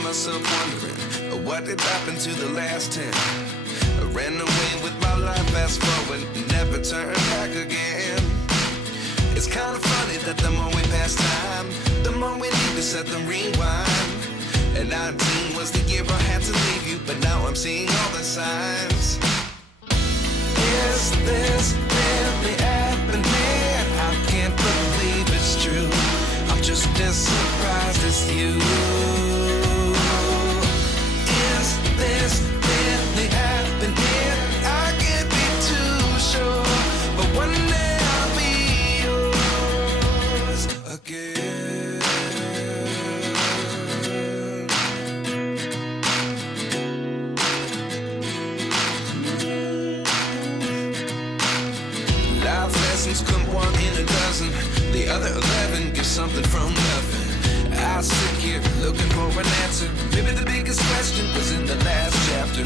find myself wondering what did happen to the last 10. I ran away with my life, fast forward, never turn back again. It's kind of funny that the more we pass time, the more we need to set them rewind. And 19 was the year I had to leave you, but now I'm seeing all the signs. Is this really happening? I can't believe it's true. I'm just as surprised as you. Is this really happening? I can't be too sure, but one day I'll be yours again. Life lessons come one in a dozen. The other 11 give something from nothing. I sit here looking for an answer. Maybe the biggest question was in the last chapter.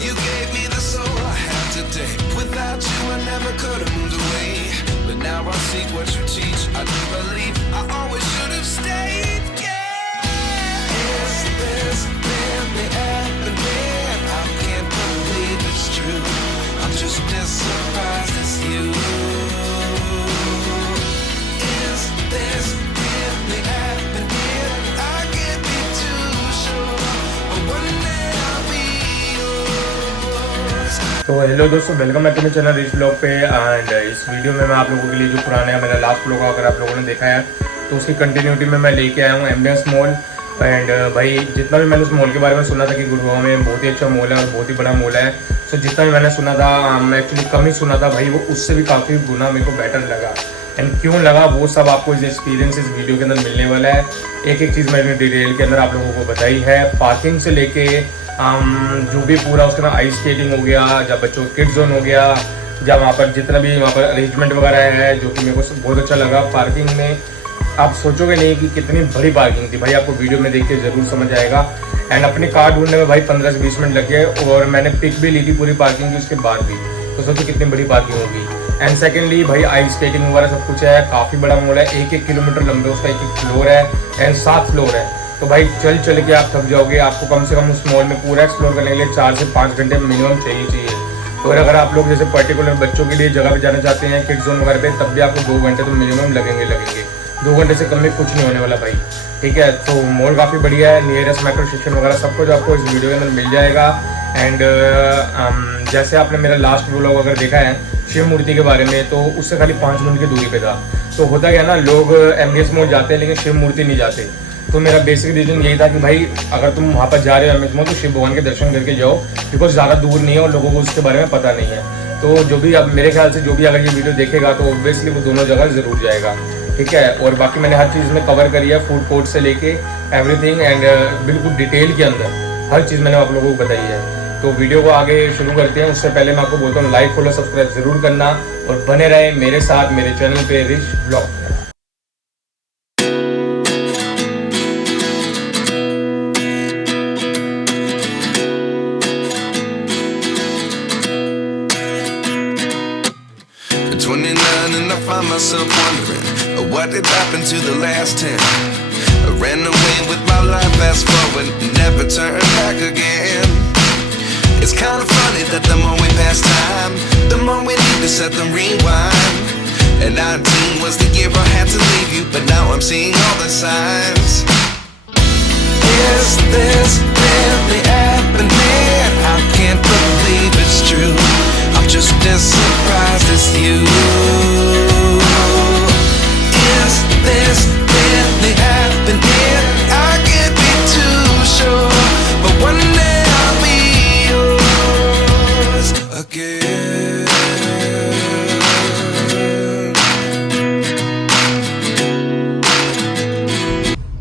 You gave me the soul I have today. Without you I never could have moved away. But now I see what you teach. I do believe I always should have stayed. Yeah. Is this really happening? I can't believe it's true. I'm just as surprised as you. Is this really happening? I can't be too sure, but one day I'll be yours. तो hello दोस्तों, welcome back to my channel rich blog पे। एंड इस वीडियो में मैं आप लोगों के लिए जो पुराना मेरा लास्ट ब्लॉग अगर आप लोगों ने देखा है तो उसकी कंटिन्यूटी में मैं लेके आया हूँ एम्बियंस मॉल। एंड भाई जितना भी मैंने उस मॉल के बारे में सुना था कि गुड़गांव में बहुत ही अच्छा मॉल है और बहुत ही बड़ा मॉल है, तो जितना भी मैंने सुना था मैं एक्चुअली कम ही सुना था भाई, वो उससे भी काफ़ी गुना मेरे को बेटर लगा। एंड क्यों लगा वो सब आपको इस एक्सपीरियंस इस वीडियो के अंदर मिलने वाला है। एक एक चीज़ मैंने डिटेल के अंदर आप लोगों को बताई है, पार्किंग से लेके जो भी पूरा उसके अंदर आइस स्केटिंग हो गया, जब बच्चों किड जोन हो गया, जब वहाँ पर जितना भी वहाँ पर अरेंजमेंट वगैरह है जो कि मेरे को बहुत अच्छा लगा। पार्किंग में आप सोचोगे नहीं कि कितनी बड़ी पार्किंग थी भाई, आपको वीडियो में देख के ज़रूर समझ आएगा। एंड अपनी कार ढूंढने में भाई 15 से 20 मिनट लग गए और मैंने पिक भी ली थी पूरी पार्किंग की उसके बाद भी, तो सोचो कितनी बड़ी पार्किंग होगी। एंड सेकेंडली भाई आइस स्केटिंग वगैरह सब कुछ है, काफ़ी बड़ा मॉल है, 1-1 किलोमीटर लंबे उसका एक फ्लोर है एंड 7 फ्लोर है। तो भाई चल के आप थक जाओगे, आपको कम से कम उस मॉल में पूरा एक्सप्लोर करने के लिए 4 से 5 घंटे मिनिमम चाहिए। और अगर आप लोग जैसे पर्टिकुलर बच्चों के लिए जगह पे जाना चाहते हैं किड जोन वगैरह पे, तब भी आपको 2 घंटे तो मिनिमम लगेंगे। 2 घंटे से कम में कुछ नहीं होने वाला भाई, ठीक है। तो मॉल काफ़ी बढ़िया है, नियरेस्ट मेट्रो स्टेशन वगैरह सब कुछ आपको इस वीडियो के अंदर मिल जाएगा। एंड जैसे आपने मेरा लास्ट व्लॉग अगर देखा है शिव मूर्ति के बारे में, तो उससे खाली 5 मिनट की दूरी पे था। तो होता क्या ना, लोग एम्बियंस मॉल जाते हैं लेकिन शिव मूर्ति नहीं जाते। तो मेरा बेसिक रीज़न यही था कि भाई अगर तुम वहाँ पर जा रहे हो एम्बियंस मॉल तो शिव भगवान के दर्शन करके जाओ, बिकॉज ज़्यादा दूर नहीं है और लोगों को उसके बारे में पता नहीं है। तो जो भी अब मेरे ख्याल से जो भी अगर ये वीडियो देखेगा तो ऑब्वियसली वो दोनों जगह ज़रूर जाएगा, ठीक है। और बाकी मैंने हर चीज़ में कवर करी है, फूड कोर्ट से लेके एवरीथिंग, एंड बिल्कुल डिटेल के अंदर हर चीज़ मैंने आप लोगों को बताई है। तो वीडियो को आगे शुरू करते हैं। उससे पहले मैं आपको बोलता हूँ लाइक फॉलो सब्सक्राइब ज़रूर करना और बने रहे मेरे साथ मेरे चैनल पे rich blog. And I find myself wondering what did happen to the last 10. I ran away with my life, fast forward, never turn back again. It's kind of funny that the more we pass time, the more we need to set them rewind. And 19 was the year I had to leave you, but now I'm seeing all the signs. Is this really happening? I can't believe it's true. I'm just as surprised as you. Is this really happening? I can't be too sure, but one day I'll be yours again.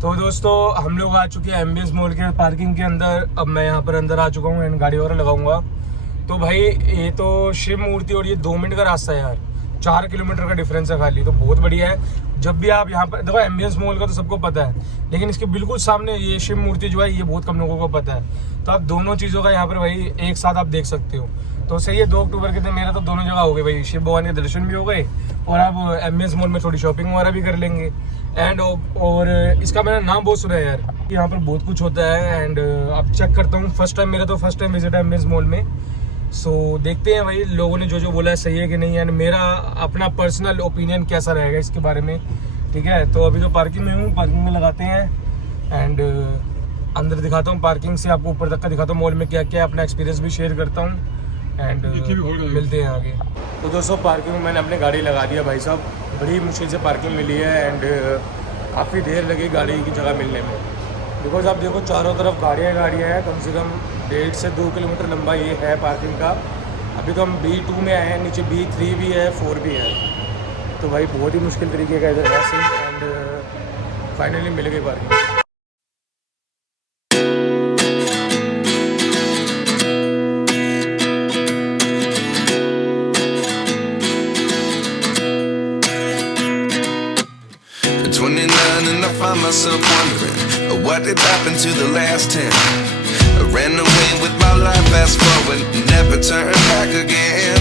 तो दोस्तों हम लोग आ चुके हैं ambience mall के parking के अंदर। अब मैं यहाँ पर अंदर आ चुका हूँ एंड गाड़ी वगैरह लगाऊंगा। तो भाई ये तो शिव मूर्ति और ये 2 मिनट का रास्ता है यार, 4 किलोमीटर का डिफरेंस है खाली, तो बहुत बढ़िया है। जब भी आप यहाँ पर देखो एम्बियंस मॉल का तो सबको पता है, लेकिन इसके बिल्कुल सामने ये शिव मूर्ति जो है ये बहुत कम लोगों को पता है। तो आप दोनों चीज़ों का यहाँ पर भाई एक साथ आप देख सकते हो। तो सही है, 2 अक्टूबर के दिन मेरा तो दोनों जगह हो गए भाई, शिव भगवान के दर्शन भी हो गए और आप एम्बियंस मॉल में थोड़ी शॉपिंग वगैरह भी कर लेंगे। एंड और इसका मैंने नाम बहुत सुना है यार, यहाँ पर बहुत कुछ होता है। एंड अब चेक करता हूँ, फर्स्ट टाइम विजिट है एम्बियंस मॉल में। सो देखते हैं भाई लोगों ने जो बोला है सही है कि नहीं, एंड मेरा अपना पर्सनल ओपिनियन कैसा रहेगा इसके बारे में, ठीक है। तो अभी तो पार्किंग में हूँ, पार्किंग में लगाते हैं एंड अंदर दिखाता हूँ, पार्किंग से आपको ऊपर तक का दिखाता हूँ मॉल में क्या क्या, अपना एक्सपीरियंस भी शेयर करता हूँ एंड मिलते हैं आगे। तो दोस्तों पार्किंग में मैंने अपनी गाड़ी लगा दिया भाई साहब, बड़ी मुश्किल से पार्किंग मिली है एंड काफ़ी देर लगी गाड़ी की जगह मिलने में, बिकॉज आप देखो चारों तरफ गाड़ियाँ हैं, कम से कम 1.5 से 2 किलोमीटर लंबा ये है पार्किंग का। अभी तो हम B2 में आए हैं, नीचे B3 भी है, 4 भी है, तो भाई बहुत ही मुश्किल तरीके का इधर से एंड फाइनली मिल गई parking. And I find myself wondering what did happen to the last 10. I ran away with my life, fast forward, never turn back again.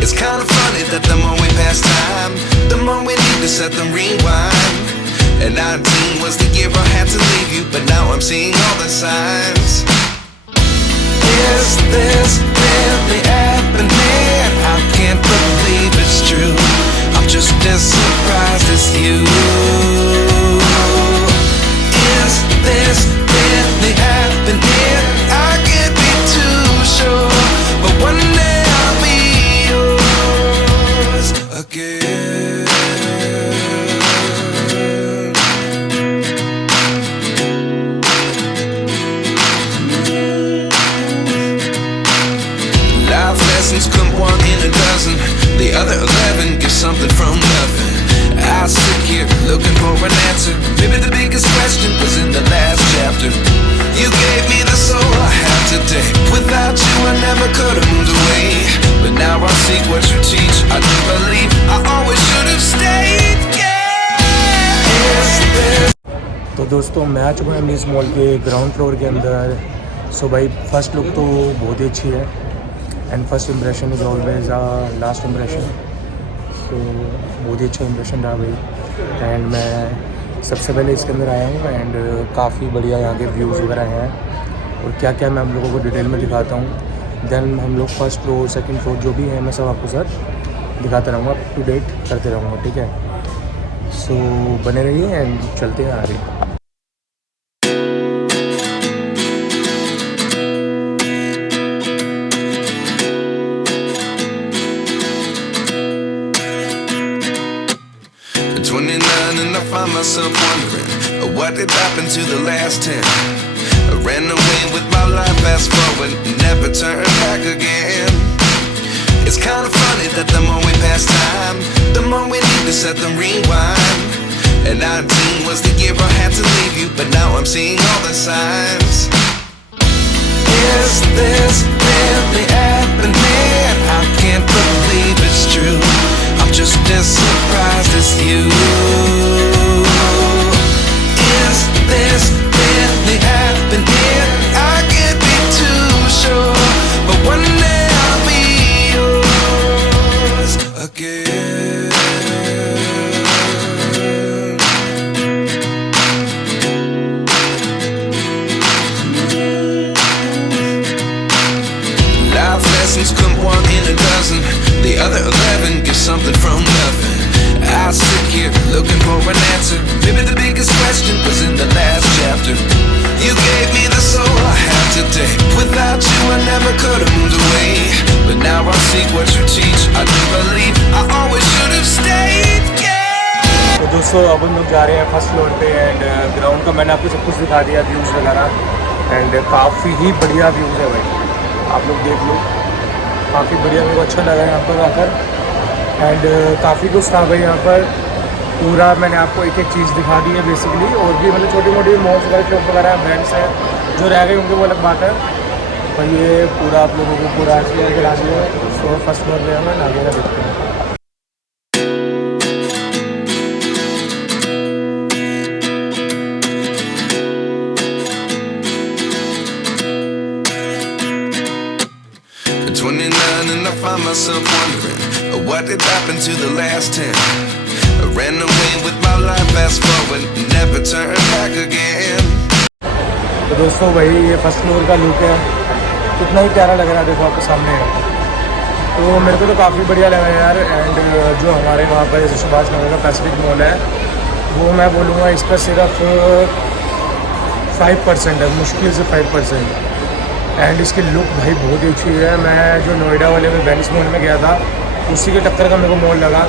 It's kind of funny that the more we pass time, the more we need to set them rewind. And 19 was the year I had to leave you, but now I'm seeing all the signs. Is this really happening? I can't believe it's true. I'm just as surprised as you. Is this really happening? I can't be too sure, but one day I'll be yours again. Life lessons come 1 in a dozen, the other 11 give something from nothing. I sit here looking for an answer. Maybe the biggest question was in the last chapter. You gave me the soul I have today. Without you I never could have moved away, but now I seek what you teach. I do believe I always should have stayed. Yeah. Is this... तो दोस्तों मैं आ चुका हूँ ambience mall के ground floor के अंदर। सो भाई first look तो बहुत ही अच्छी है and first impression is always last impression. तो बहुत ही अच्छा इम्प्रेशन रहा भाई। एंड मैं सबसे पहले इसके अंदर आया हूँ एंड काफ़ी बढ़िया यहाँ के व्यूज़ वगैरह हैं और क्या क्या मैं आप लोगों को डिटेल में दिखाता हूँ। देन हम लोग फर्स्ट फ्लोर सेकंड फ्लोर जो भी है मैं सब आपको सर दिखाता रहूँगा, अप टू डेट करते रहूँगा, ठीक है। सो बने रहिए एंड चलते हैं आगे। And I find myself wondering what did happen to the last 10. I ran away with my life, fast forward, never turn back again. It's kind of funny that the more we pass time, the more we need to set them rewind. And 19 was the year I had to leave you, but now I'm seeing all the signs. Is this really happening? I can't believe it's true. I'm just as surprised as you. Is this really happening? I can't be too sure, but one day I'll be yours again. Life lessons come 1 in a dozen, the other 11 give something from nothing. I sit here looking for an answer. Maybe the biggest question was in the last chapter. You gave me the soul I have today. Without you I never could have moved away, but now I seek what you teach. I do believe I always should have stayed. Yeah. तो दोस्तों अब हम लोग जा रहे हैं first floor पे and ground का मैंने आपको सब कुछ दिखा दिया, व्यूज़ वगैरह एंड काफ़ी ही बढ़िया व्यूज़ है भाई, आप लोग देख लो। काफ़ी बढ़िया, मेरे को अच्छा लगा यहाँ पर आकर एंड काफ़ी कुछ था भाई यहाँ पर। पूरा मैंने आपको एक एक चीज़ दिखा दी है बेसिकली, और भी मतलब छोटी मोटी मॉल्स वगैरह शॉप वगैरह ब्रांड्स हैं जो रह गए होंगे वो अलग बात है, पर ये पूरा आप लोगों को पूरा एक्सप्लोर करा दिया है। सो फर्स्ट फ्लोर पे हमें आगे का देखते हैं। myself wondering what did happen to the last 10. I ran away with my life, fast forward, never turn back again. तो दोस्तों वही ये फर्स्ट फ्लोर का लुक है, कितना ही प्यारा लग रहा है, देखो आपके सामने है। तो मेरे को तो काफ़ी बढ़िया लगा यार। एंड जो हमारे वहाँ पर जैसे सुभाष नगर का पैसिफिक मॉल है, वो मैं बोलूँगा इसका सिर्फ 5% है, मुश्किल से 5%। एंड इसकी लुक भाई बहुत ही अच्छी है। मैं जो नोएडा वाले में वेनिस मॉल में गया था, उसी के टक्कर का मेरे को मॉल लगा।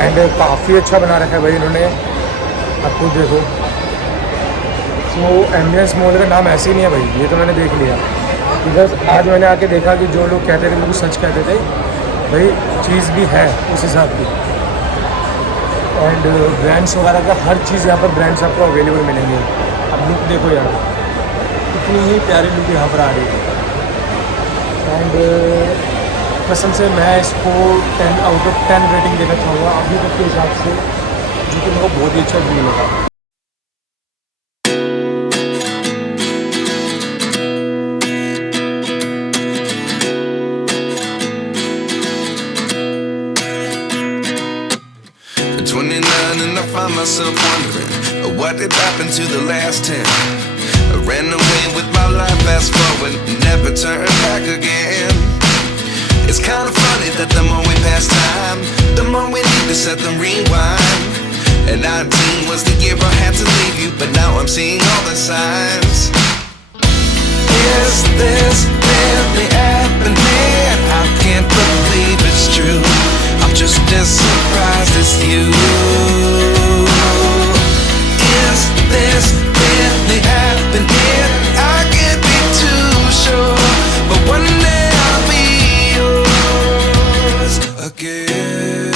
एंड काफ़ी अच्छा बना रखा है भाई इन्होंने, आप खुद देखो। तो एम्बियंस मॉल का नाम ऐसे ही नहीं है भाई, ये तो मैंने देख लिया। बिकॉज आज मैंने आके देखा कि जो लोग कहते थे मेरे को सच कहते थे, भाई चीज़ भी है उस हिसाब की। एंड ब्रांड्स वगैरह का हर चीज़ यहाँ पर ब्रांड्स आपको अवेलेबल मिलेंगे। अब लुक देखो यार, कितनी ही प्यारी लुक यहाँ पर आ रही है। एंड कसम से मैं इसको 10 आउट ऑफ 10 रेटिंग देना चाहूँगा अभी तक के हिसाब से, जो कि मेरे को बहुत ही अच्छा व्यू लगा। At 29 and I find myself wondering what did happen to the last 10. I ran away with my life, fast forward, never turn back again. It's kind of funny that the more we pass time, the more we need to set them rewind. And 19 was the year I had to leave you, but now I'm seeing all the signs. Is this really happening? I can't believe it's true. I'm just as surprised as you. Is this really happening? I can't be too sure, but one day I'll be yours again.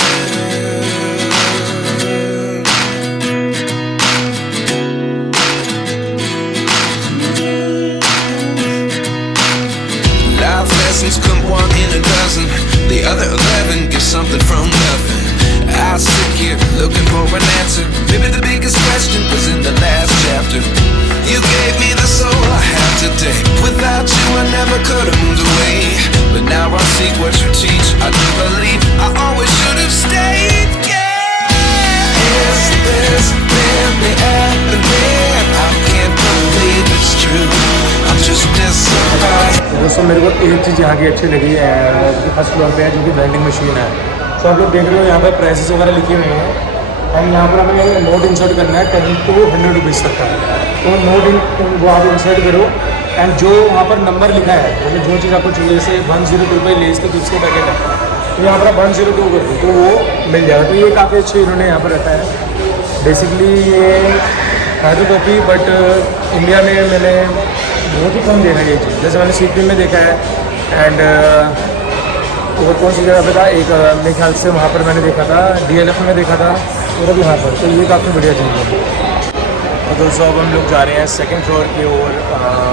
Life lessons come one in a dozen, the other 11 give something from nothing. I sit here looking for an answer. Maybe the biggest question was in the last chapter. You gave me the soul I have today. Without you I never could have moved away. But now I see what you teach. I do believe I always should have stayed. Yeah. Is this really happening? I can't believe it's true. I'm just as surprised. दोस्तों मेरे को एक चीज़ यहाँ की अच्छी लगी है, जो फर्स्ट फ्लोर पे है, जो कि वेंडिंग मशीन है। तो आप लोग देख रहे हो यहाँ पर प्राइसेस वगैरह लिखे हुए हैं। एंड यहाँ पर हमें नोट इंसर्ट करना है 10 to 100 रुपीज़ तक का। तो नोट वो आप इंसर्ट करो, एंड जो वहाँ पर नंबर लिखा है, मतलब जो चीज़ आपको चाहिए, जैसे 102 रुपये लेस के चिप्स के पैकेट है, तो यहाँ पर आप 102 कर दो तो वो मिल जाएगा। तो ये काफ़ी अच्छे इन्होंने यहाँ पर रखा है। बेसिकली ये है तो कॉफ़ी, बट इंडिया में मैंने बहुत ही कम देखा है ये चीज़। जैसे मैंने सीपी में देखा है, एंड और कौन सी जगह पे था, एक मेरे ख्याल से वहाँ पर मैंने देखा था, DLF में देखा था, और अभी यहाँ पर। तो ये काफ़ी बढ़िया चीज़ है। और दोस्तों अब हम लोग जा रहे हैं सेकंड फ्लोर की ओर।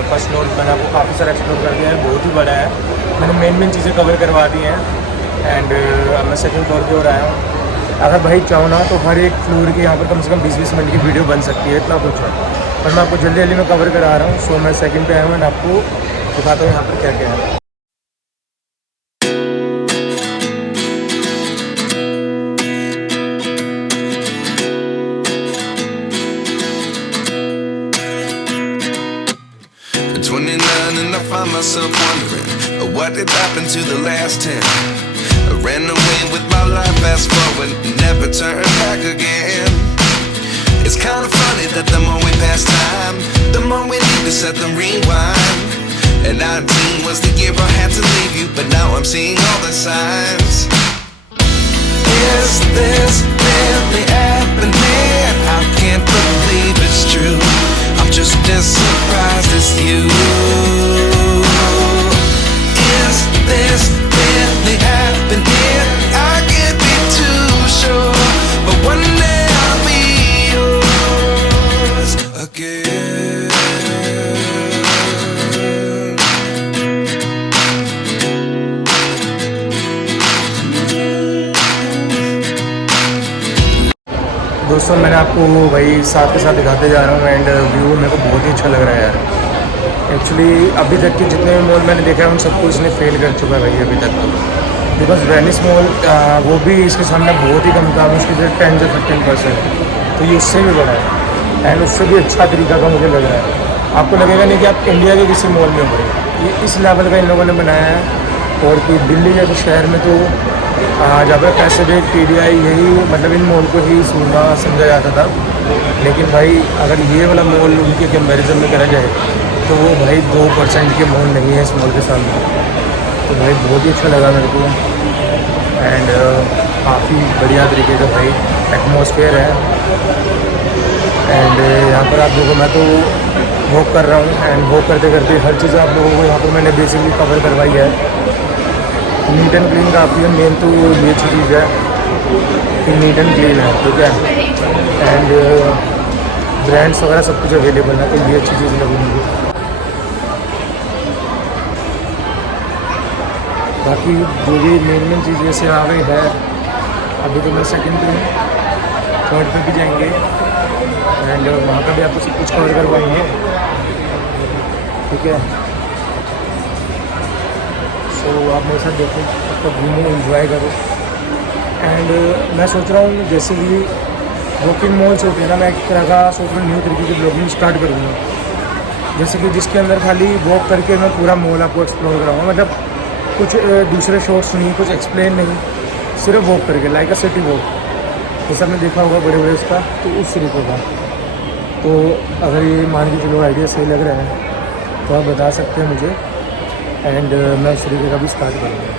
फर्स्ट फ्लोर मैंने आपको काफ़ी सारा एक्सप्लोर कर दिया है, बहुत ही बड़ा है, मैंने मेन चीज़ें कवर करवा दी हैं। एंड मैं सेकंड फ्लोर की ओर आया हूँ। अगर भाई चाहो ना तो हर एक फ्लोर की यहाँ पर कम से कम 20-20 मिनट की वीडियो बन सकती है, इतना कुछ है, पर मैं आपको जल्दी जल्दी में कवर करा रहा हूँ। सो मैं सेकंड पे आया हूँ एंड आपको दिखाता हूँ यहाँ पर क्या क्या है। At 29 and I find myself wondering what did happen to the last 10. I ran away with my life, fast forward, never turn back again. It's kind of funny that the more we pass time, the more we need to set them rewind. And 19 was the year I had to leave you, but now I'm seeing all the signs. Is this really happening? I can't believe it's true. I'm just as surprised as you. Is this really happening? I can't be too sure, but one day I'll be yours again. दोस्तों मैंने आपको भाई साथ के साथ दिखाते जा रहा हूँ, एंड व्यू मेरे को बहुत ही अच्छा लग रहा है यार। एक्चुअली अभी तक के जितने भी मॉल मैंने देखा है उन सबको इसने फेल कर चुका है भाई अभी तक। बिकॉज वेनिस मॉल वो भी इसके सामने बहुत ही कम काम है, उसकी जो 10 से 15%, तो ये उससे भी बड़ा है एंड उससे भी अच्छा तरीका का मुझे लग रहा है। आपको लगेगा नहीं कि आप इंडिया के किसी मॉल में हो, ये इस लेवल का इन लोगों ने बनाया है। और कि दिल्ली जैसे शहर में तो जहाँ पर पैसिफिक TDI यही मतलब इन मॉल को ही सुनना समझा जाता था, लेकिन भाई अगर ये वाला मॉल उनके कंपैरिजन में करा जाए तो वो भाई 2% के मॉल नहीं है इस मॉल के सामने। तो भाई बहुत ही अच्छा लगा मेरे को एंड काफ़ी बढ़िया तरीके का भाई एटमॉस्फेयर है। एंड यहाँ पर आप देखो मैं तो वॉक कर रहा हूँ एंड वॉक करते करते हर चीज़ आप लोगों को यहाँ पर मैंने बेसिकली कवर करवाई है। नीट एंड क्लीन काफ़ी है, मेन तो ये चीज़ है कि नीट एंड क्लीन है, ठीक है। एंड ब्रांड्स वगैरह सब कुछ अवेलेबल है, तो ये अच्छी चीज़ लगी मुझे। बाकी जो भी मेन चीज़ जैसे आ गई है, अभी तो मैं सेकंड पे हूँ, थर्ड पे भी जाएंगे एंड वहाँ पर भी आपको सब कुछ कवर करवाएंगे, ठीक है। तो आप मेरे साथ देखो, तो घूमो, एंजॉय करो। एंड मैं सोच रहा हूँ जैसे कि वॉकिंग मॉल्स होते हैं ना, मैं एक तरह का सोच रहा हूँ न्यू तरीके की ब्लॉगिंग स्टार्ट करूँगा, जैसे कि जिसके अंदर खाली वॉक करके मैं पूरा मॉल आपको एक्सप्लोर कराऊँगा, मतलब कुछ दूसरे शॉट्स नहीं, कुछ एक्सप्लेन नहीं, सिर्फ वॉक करके, लाइक अ सिटी वॉक, जैसा आपने देखा होगा बड़े बड़े उसका, तो उस तरीके का। तो अगर ये मान के चलो आइडिया सही लग रहा है तो आप बता सकते हैं मुझे एंड मैं उस तरीके का भी स्टार्ट करूँगा।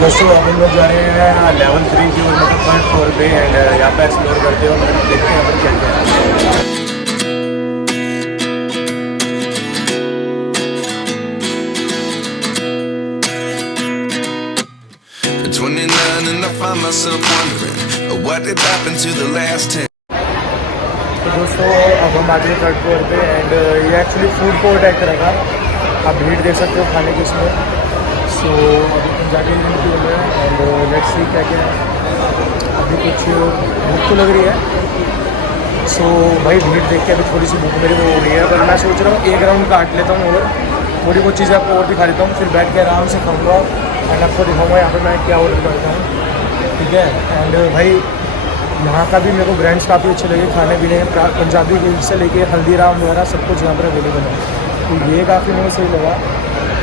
दोस्तों अब हम लोग जा रहे हैं लेवल 3 की ओर, मतलब 3rd फ्लोर पे एंड यहाँ पे एक्सप्लोर करते हैं और देखते हैं अपन क्या क्या है। 29 and I find myself wondering what did happen to the last 10. तो दोस्तों अब हम आगे 3rd फ्लोर पे एंड ये एक्चुअली फूड कोर्ट है एक तरह का, आप भीड़ देख सकते हो खाने की इसमें। सो अभी हम जाके इनकी हो रहे हैं एंड लेट्स सी क्या क्या है। अभी कुछ भूख तो लग रही है, सो भाई भीड़ देख के अभी थोड़ी सी भूख मेरी वो हो रही है, पर मैं सोच रहा हूँ एक राउंड काट लेता हूँ और थोड़ी बहुत चीज़ें आपको और दिखा देता हूँ, फिर बैठ के आराम से खाऊँगा एंड आपको दिखाऊँगा यहाँ पर मैं क्या ऑर्डर करता हूँ, ठीक है। एंड भाई यहाँ का भी मेरे को ब्रांड्स काफ़ी अच्छे लगे, खाने पीने पंजाबी फूड से लेके हल्दीराम वगैरह सब कुछ यहाँ पर अवेलेबल है, तो ये काफ़ी मुझे सही लगा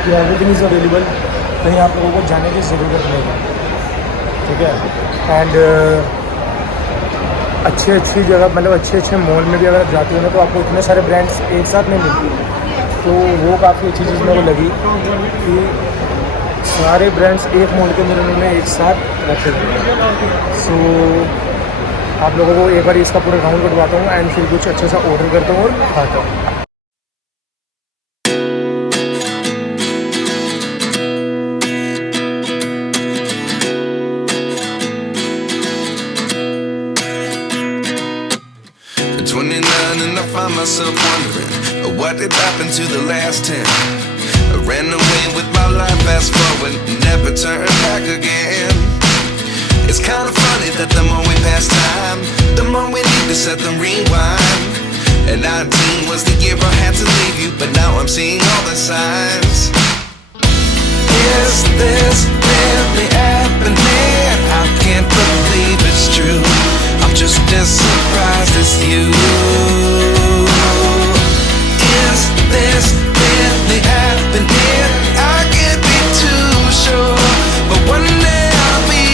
कि एवरीथिंग इज़ अवेलेबल, कहीं आप लोगों को जाने की ज़रूरत नहीं है, ठीक है। एंड अच्छी जगह, मतलब अच्छे मॉल में भी अगर आप जाते हो ना तो आपको इतने सारे ब्रांड्स एक साथ नहीं मिलते, तो वो काफ़ी अच्छी चीज़ मेरे को लगी कि सारे ब्रांड्स एक मॉल के अंदर उन्होंने एक साथ रखे थे। सो आप लोगों को एक बार इसका पूरा राउंड कटवाता हूँ एंड फिर कुछ अच्छा सा ऑर्डर करता हूँ और खाता हूँ। Find myself wondering what did happen to the last 10. I ran away with my life, fast forward, never turn back again. It's kind of funny that the more we pass time, the more we need to set them rewind. And 19 was the year I had to leave you, but now I'm seeing all the signs. Is this really happening? I can't believe it's true. I'm just as surprised as you. Is this really happening? I can't be too sure, but one day I'll be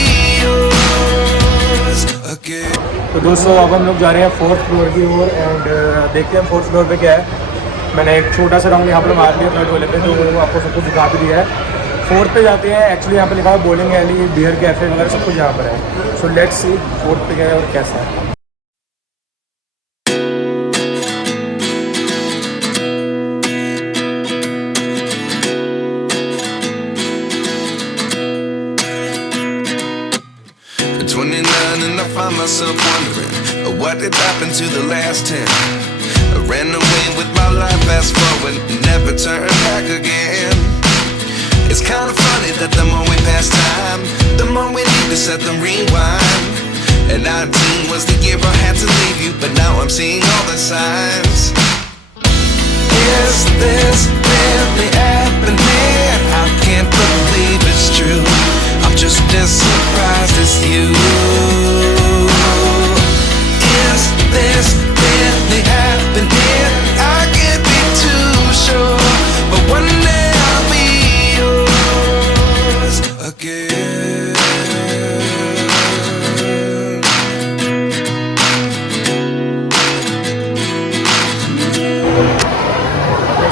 yours again. तो दोस्तों अब हम लोग जा रहे हैं 4th floor की ओर and देखते हैं 4th फ्लोर पे क्या है। मैंने एक छोटा सा राउंड यहाँ पर मार लिया 3rd वाले पे, तो आपको सब कुछ दिखा भी दिया है। 4th पे जाते हैं, एक्चुअली यहाँ पे लिखा है बॉलिंग एली, बियर कैफ़े वगैरह सब कुछ यहाँ पर है। सो लेट्स सी 4th पे क्या है और कैसा है। Find myself wondering what did happen to the last 10. I ran away with my life, fast forward, never turn back again. It's kind of funny that the more we pass time, the more we need to set them rewind. And 19 was the year I had to leave you, but now I'm seeing all the signs. Is this really happening? I can't believe it's true. I'm just as surprised as you. Is this really happening? I can't be too sure, but one day I'll be yours again.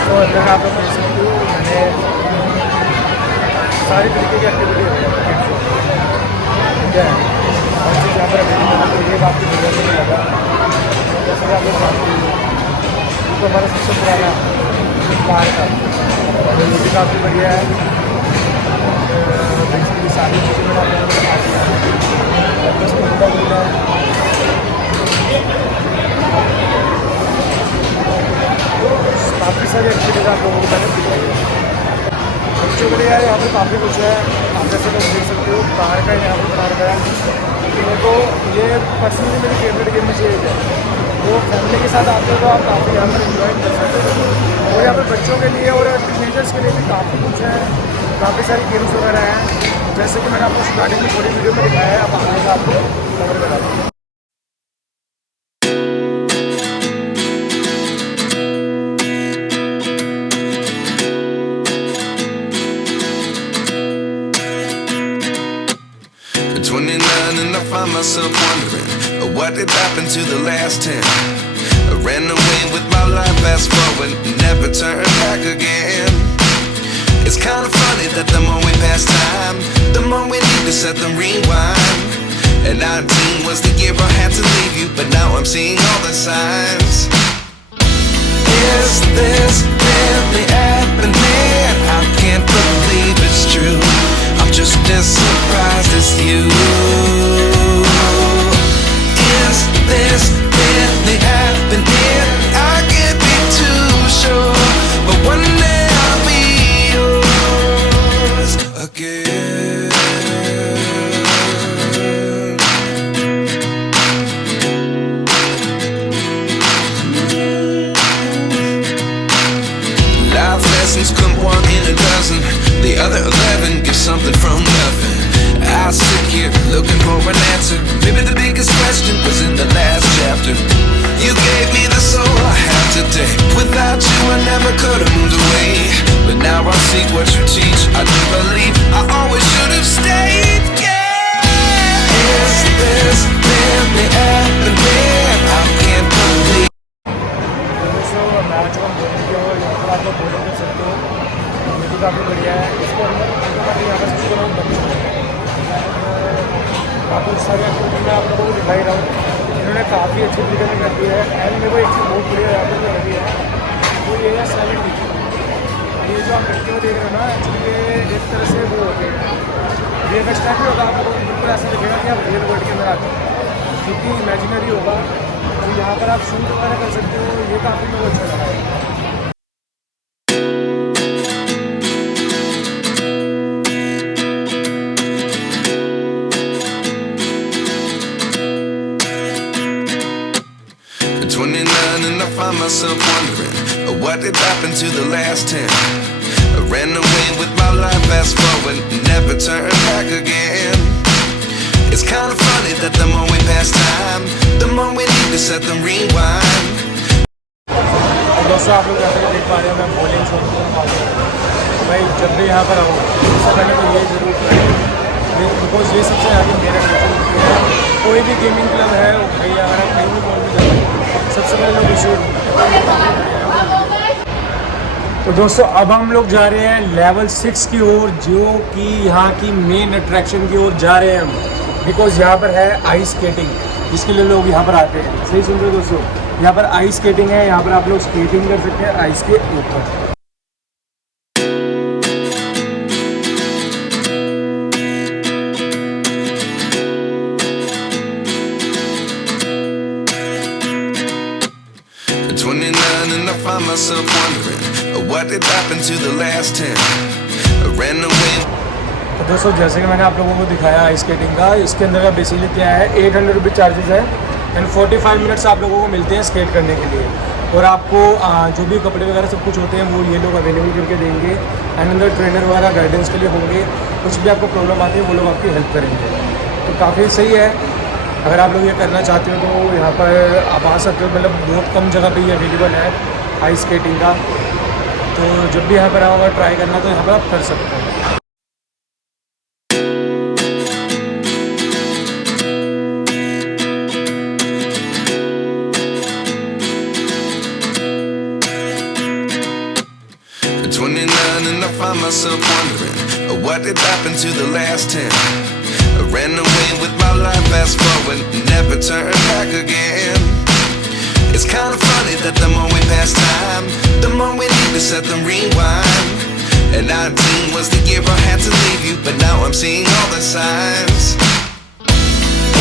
तो अंदर आप लोग देख सकते हो मैंने सारी तरीके की एक्टिविटी ठीक है। और चीज़ यहाँ पर अवेलेबल है, तो ये बात की वजह से नहीं लगा। जैसे कि आप लोग जानते हो तो हमारा सबसे पुराना कार था, और ये भी काफ़ी बढ़िया है। बेसिकली सारी चीज़ें मैंने आप लोगों को बता दी हैं। बस मुद्दा है काफ़ी सारी एक्टिविटीज़ आप लोगों को मैंने दिखाई है। बच्चों के लिए यार यहाँ पर काफ़ी कुछ है। आप जैसे लोग देख सकते हो कार का यहाँ पर बना रखा है। मेरे को ये पर्सनली मेरी फेवरेट गेम में से एक है। तो फैमिली के साथ आते हो तो आप काफ़ी यहाँ पर इंजॉय कर सकते हो। और यहाँ पर बच्चों के लिए और टीनेजर्स के लिए भी काफ़ी कुछ है, काफ़ी सारी गेम्स वगैरह हैं। जैसे कि मैंने आपको स्टार्टिंग में थोड़ी वीडियो में दिखाया है, अब आगे का आपको कवर करा दूँ। Myself wondering what did happen to the last 10. I ran away with my life, fast forward, never turn back again. It's kind of funny that the more we pass time, the more we need to set them rewind. And 19 was the year I had to leave you, but now I'm seeing all the signs. Is this really happening? I can't believe it's true. I'm just as surprised as you. Is this really happening? I can't be too sure, but one day I'll be yours again. Life lessons come one in a dozen. The other 11 get something from nothing. I sit here looking for an answer. Maybe the biggest question was in the last chapter. You gave me the soul I have today. Without you I never could have moved away. But now I see what you teach. I do believe I always should have stayed. Yeah. Is this really happening? I can't believe. काफ़ी बढ़िया है। इसके अंदर यहाँ पर system काफ़ी सारी activity मैं आप लोगों को दिखाई रहा हूँ। इन्होंने काफ़ी अच्छी तरीके से कर दी है। एंड मेरे को एक चीज़ बहुत बढ़िया यहाँ पर जो लगी है वो ये है 70। ये जो आप लड़के को देख रहे हो ना, एक्चुअली ये एक तरह से वो होते हैं ये एक्स्ट्रा भी होगा। आप लोगों को बिल्कुल ऐसा दिखेगा कि आप रियल वर्ल्ड के अंदर आते हैं, क्योंकि इमेजिनरी होगा। तो यहाँ पर आप शूट वगैरह कर सकते हो। ये काफ़ी मेरे को अच्छा लगा है। 29 and I find myself wondering what did happen to the last 10. I ran away with my life, fast forward, never turn back again. It's kind of funny that the more we pass time, the more we need to set them rewind. दोस्तों आप लोग जैसे देख पा रहे हैं मैं bowling show भाई जब भी यहाँ पर आऊँ सबसे पहले तो ये ज़रूर करें, बिकॉज ये सबसे आगे मेरा कल्चर है। कोई भी गेमिंग क्लब है भाई, अगर आप कहीं भी बॉल में जाते हैं सबसे पहले लोग इशू। तो दोस्तों अब हम लोग जा रहे हैं लेवल 6 की ओर, जो कि यहाँ की मेन अट्रैक्शन की ओर जा रहे हैं हम, बिकॉज यहाँ पर है आइस स्केटिंग, जिसके लिए लोग यहाँ पर आते हैं। सही सुन रहे हो दोस्तों, यहाँ पर आइस स्केटिंग है। यहाँ पर आप लोग स्केटिंग कर सकते हैं आइस के ऊपर। Myself wondering what did happen to the last 10. I ran away. तो दोस्तों जैसे कि मैंने आप लोगों को दिखाया आइस स्केटिंग का, इसके अंदर का बेसिकली क्या है 800 रुपये चार्जेस है एंड 45 मिनट्स आप लोगों को मिलते हैं स्केट करने के लिए। और आपको जो भी कपड़े वगैरह सब कुछ होते हैं वो ये लोग अवेलेबल करके देंगे। एंड अंदर ट्रेनर वगैरह गाइडेंस के लिए होंगे, कुछ भी आपको प्रॉब्लम आती है वो लोग आपकी हेल्प करेंगे। तो काफ़ी सही है, अगर आप लोग ये करना चाहते हो तो यहाँ पर आप आ सकते हो। मतलब बहुत कम जगह पे ये अवेलेबल है आइस स्केटिंग का, तो जब भी यहाँ पर आओ अगर ट्राई करना तो यहाँ पर आप कर सकते हो। At 29 and I find myself wondering what did happen to the last 10. I ran away with my life, fast forward, never turn back again. It's kind of funny that the more we pass time, the more we need to set them rewind. And 19 was the year I had to leave you, but now I'm seeing all the signs.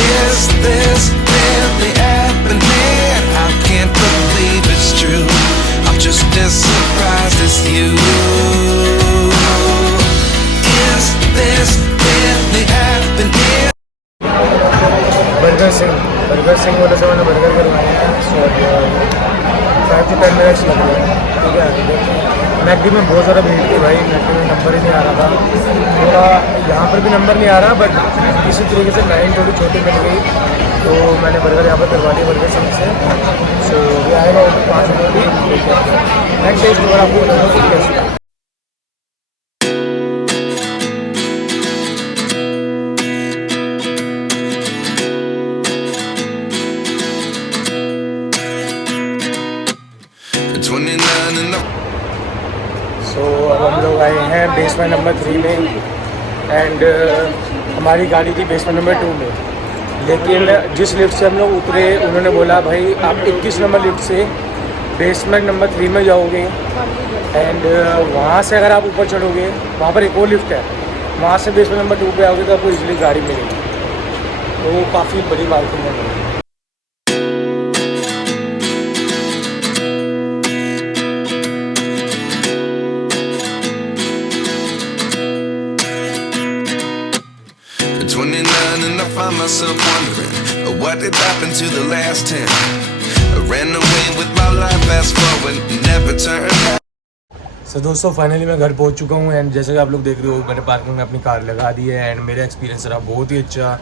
Is this really happening? I can't believe it's true. I'm just as surprised as you. Is this really happening? Burger Singh वाले से मैंने burger करवाए हैं। सो 5 to 10 minutes लग रहे हैं। ठीक है, मैकडी में बहुत ज़्यादा भीड़ थी भाई, मैकडी में नंबर ही नहीं आ रहा था थोड़ा, यहाँ पर भी नंबर नहीं आ रहा, बट किसी तरीके से लाइन थोड़ी छोटी मिल गई तो मैंने बर्गर यहाँ पर करवा लिया बर्गर सिंह से। सो ये आएगा वो 5 मिनट ही। नेक्स्ट टेस्ट अगर आपको बताऊँ कैसे। अब हम लोग आए हैं बेसमेंट नंबर 3 में एंड हमारी गाड़ी थी बेसमेंट नंबर 2 में, लेकिन जिस लिफ्ट से हम लोग उतरे उन्होंने बोला भाई आप 21 नंबर लिफ्ट से बेसमेंट नंबर 3 में जाओगे एंड वहाँ से अगर आप ऊपर चढ़ोगे वहाँ पर एक और लिफ्ट है, वहाँ से बेसमेंट नंबर 2 पे आओगे तो आपको इजीली गाड़ी मिलेगी। तो वो काफ़ी बड़ी बात है। And I find myself wondering what did happen to the last 10. I ran away with my life, fast forward, never turn back. सो दोस्तों फाइनली मैं घर पहुंच चुका हूं एंड जैसे कि आप लोग देख रहे हो मैंने पार्किंग में अपनी कार लगा दी है एंड मेरा एक्सपीरियंस रहा बहुत ही अच्छा।